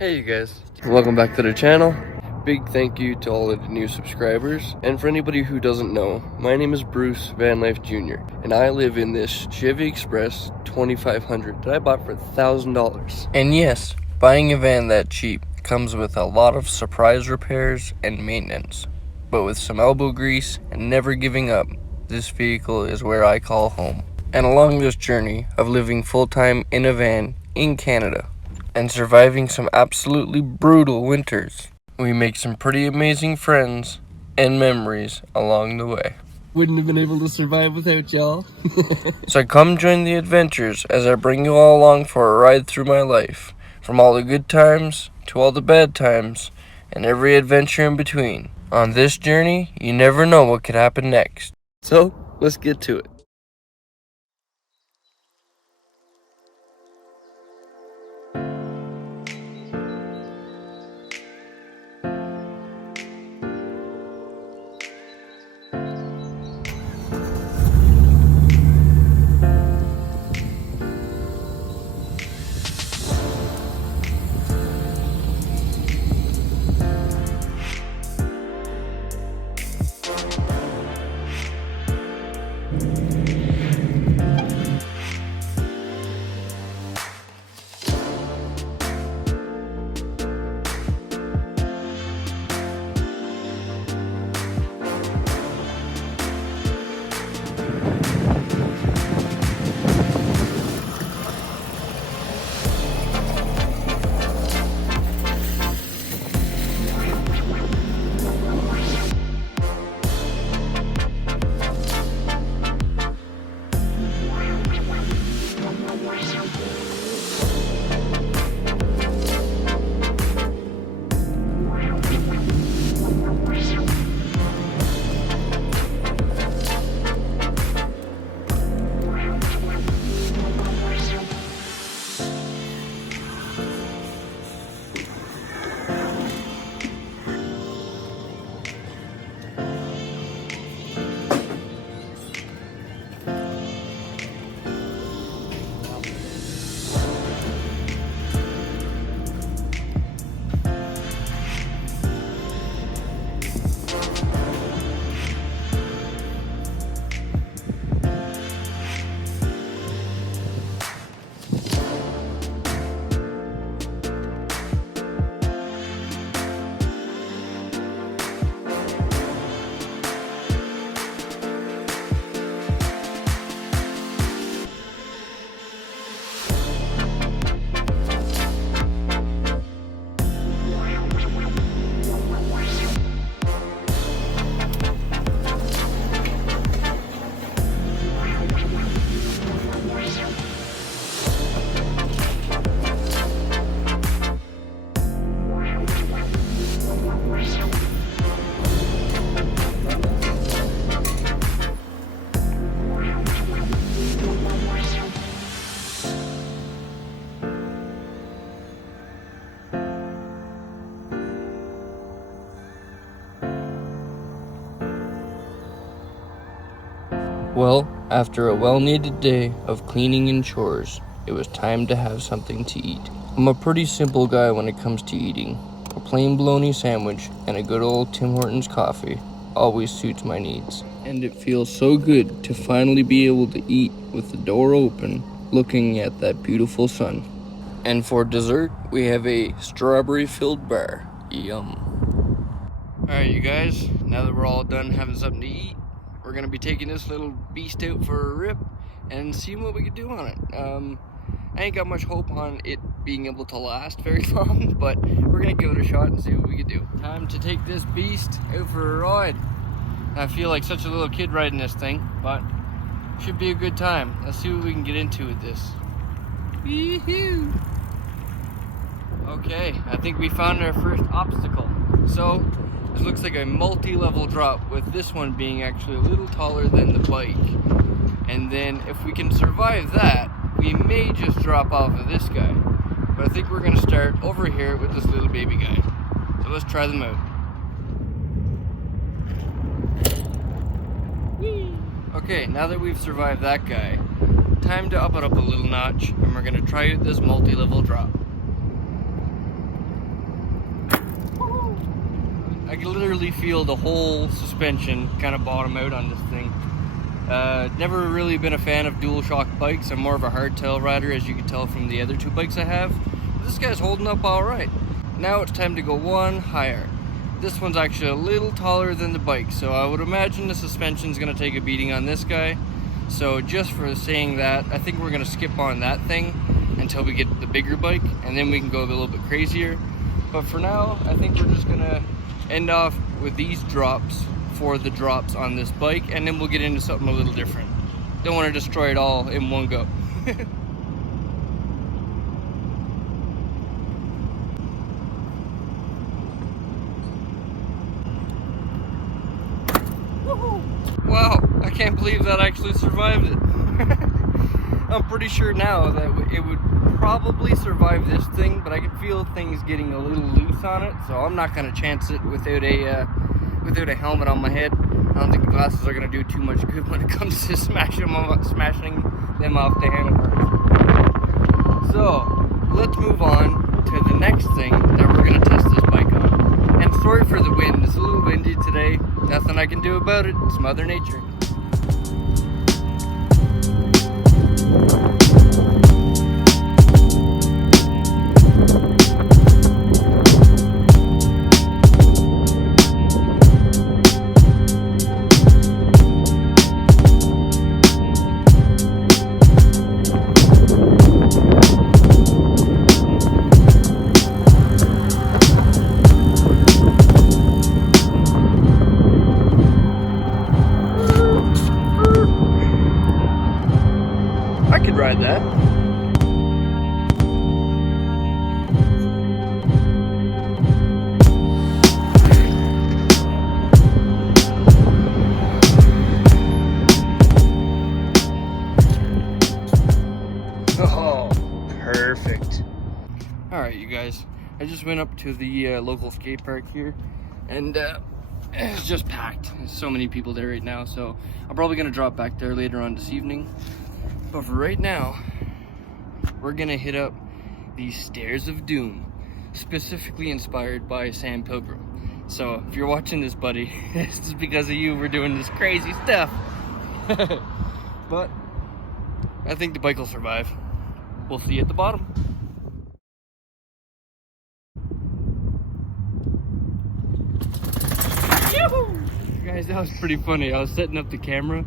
Hey you guys, welcome back to the channel. Big thank you to all of the new subscribers. And for anybody who doesn't know, my name is Bruce VanLife Jr. And I live in this Chevy Express 2500 that I bought for $1,000. And yes, buying a van that cheap comes with a lot of surprise repairs and maintenance. But with some elbow grease and never giving up, this vehicle is where I call home. And along this journey of living full-time in a van in Canada, and surviving some absolutely brutal winters, we make some pretty amazing friends and memories along the way. Wouldn't have been able to survive without y'all. So come join the adventures as I bring you all along for a ride through my life, from all the good times to all the bad times and every adventure in between. On this journey, you never know what could happen next. So let's get to it. Well, after a well-needed day of cleaning and chores, it was time to have something to eat. I'm a pretty simple guy when it comes to eating. A plain bologna sandwich and a good old Tim Hortons coffee always suits my needs. And it feels so good to finally be able to eat with the door open, looking at that beautiful sun. And for dessert, we have a strawberry-filled bar. Yum. Alright, you guys, now that we're all done having something to eat, we're gonna be taking this little beast out for a rip and seeing what we can do on it. I ain't got much hope on it being able to last very long, but we're gonna give it a shot and see what we can do. Time to take this beast out for a ride. I feel like such a little kid riding this thing, but should be a good time. Let's see what we can get into with this. Wee-hoo! Okay, I think we found our first obstacle. So, this looks like a multi-level drop, with this one being actually a little taller than the bike. And then if we can survive that, we may just drop off of this guy. But I think we're gonna start over here with this little baby guy. So let's try them out. Whee! Okay, now that we've survived that guy, time to up it up a little notch, and we're gonna try out this multi-level drop. I can literally feel the whole suspension kind of bottom out on this thing. Never really been a fan of dual shock bikes. I'm more of a hardtail rider, as you can tell from the other two bikes I have. This guy's holding up all right. Now it's time to go one higher. This one's actually a little taller than the bike, so I would imagine the suspension's gonna take a beating on this guy. So just for saying that, I think we're gonna skip on that thing until we get the bigger bike, and then we can go a little bit crazier. But for now, I think we're just gonna end off with these drops for the drops on this bike, and then we'll get into something a little different. Don't want to destroy it all in one go. Wow, I can't believe that actually survived it. I'm pretty sure now that it would probably survive this thing, but I can feel things getting a little loose on it, so I'm not gonna chance it without a helmet on my head. I don't think the glasses are gonna do too much good when it comes to smashing them off the handlebars. So let's move on to the next thing that we're gonna test this bike on. And sorry for the wind, it's a little windy today. Nothing I can do about it, it's Mother Nature. I could ride that. Oh, perfect. All right, you guys. I just went up to the local skate park here, and it's just packed. There's so many people there right now, so I'm probably gonna drop back there later on this evening. But for right now, we're gonna hit up the Stairs of Doom, specifically inspired by Sam Pilgrim. So if you're watching this, buddy, this is because of you we're doing this crazy stuff. But I think the bike will survive. We'll see you at the bottom. Guys, that was pretty funny. I was setting up the camera,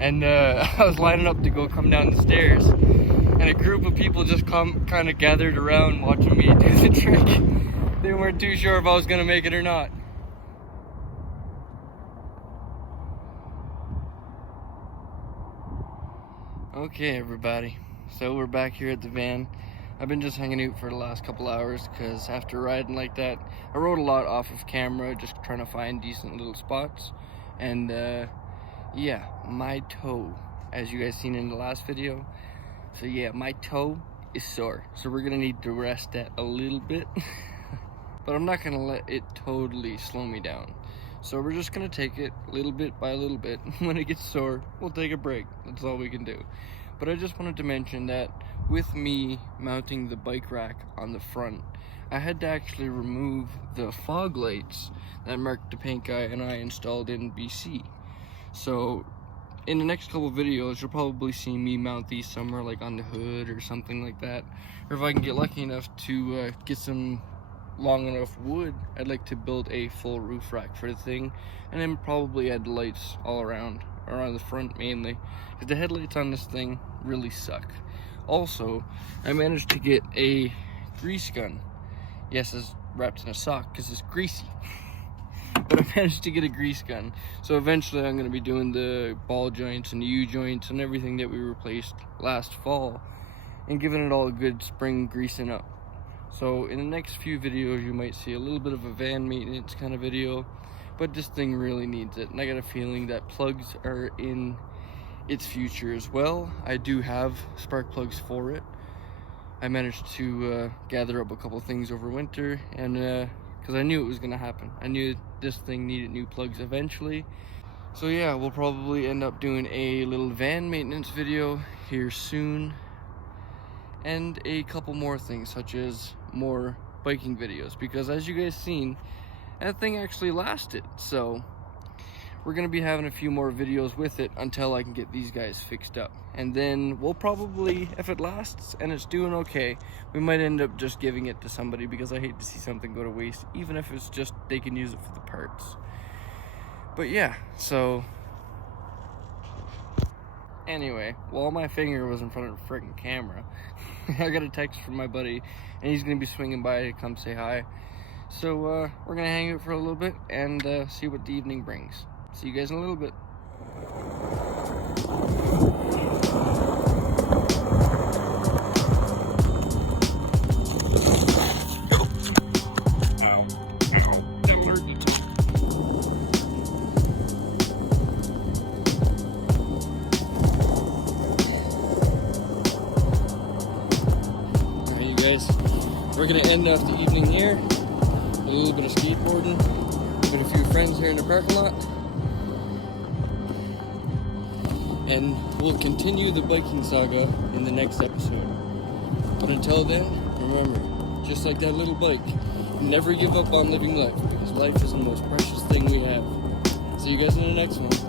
and I was lining up to go come down the stairs, and a group of people just kind of gathered around watching me do the trick. They weren't too sure if I was gonna make it or not. Okay, everybody, so we're back here at the van. I've been just hanging out for the last couple hours because after riding like that, I rode a lot off of camera, just trying to find decent little spots. And yeah, my toe, as you guys seen in the last video, so yeah, my toe is sore, so we're gonna need to rest that a little bit. But I'm not gonna let it totally slow me down, so we're just gonna take it little bit by little bit. When it gets sore, we'll take a break. That's all we can do. But I just wanted to mention that with me mounting the bike rack on the front, I had to actually remove the fog lights that Mark the paint guy and I installed in BC. So in the next couple videos, you'll probably see me mount these somewhere like on the hood or something like that. Or if I can get lucky enough to get some long enough wood, I'd like to build a full roof rack for the thing, and then probably add lights all around the front mainly, because the headlights on this thing really suck. Also, I managed to get a grease gun. Yes, it's wrapped in a sock because it's greasy. But I managed to get a grease gun. So eventually I'm going to be doing the ball joints and the U-joints and everything that we replaced last fall, and giving it all a good spring greasing up. So in the next few videos you might see a little bit of a van maintenance kind of video, but this thing really needs it, and I got a feeling that plugs are in its future as well. I do have spark plugs for it. I managed to gather up a couple things over winter, and because I knew it was going to happen. I knew this thing needed new plugs eventually. So yeah, we'll probably end up doing a little van maintenance video here soon, and a couple more things such as more biking videos, because as you guys seen, and that thing actually lasted. So we're gonna be having a few more videos with it until I can get these guys fixed up, and then we'll probably, if it lasts and it's doing okay, we might end up just giving it to somebody, because I hate to see something go to waste, even if it's just they can use it for the parts. But yeah, so anyway, while my finger was in front of the freaking camera, I got a text from my buddy, and he's gonna be swinging by to come say hi. So we're gonna hang out for a little bit and see what the evening brings. See you guys in a little bit. We're gonna end off the evening here with a little bit of skateboarding, with a few friends here in the parking lot, and we'll continue the biking saga in the next episode. But until then, remember, just like that little bike, never give up on living life, because life is the most precious thing we have. See you guys in the next one.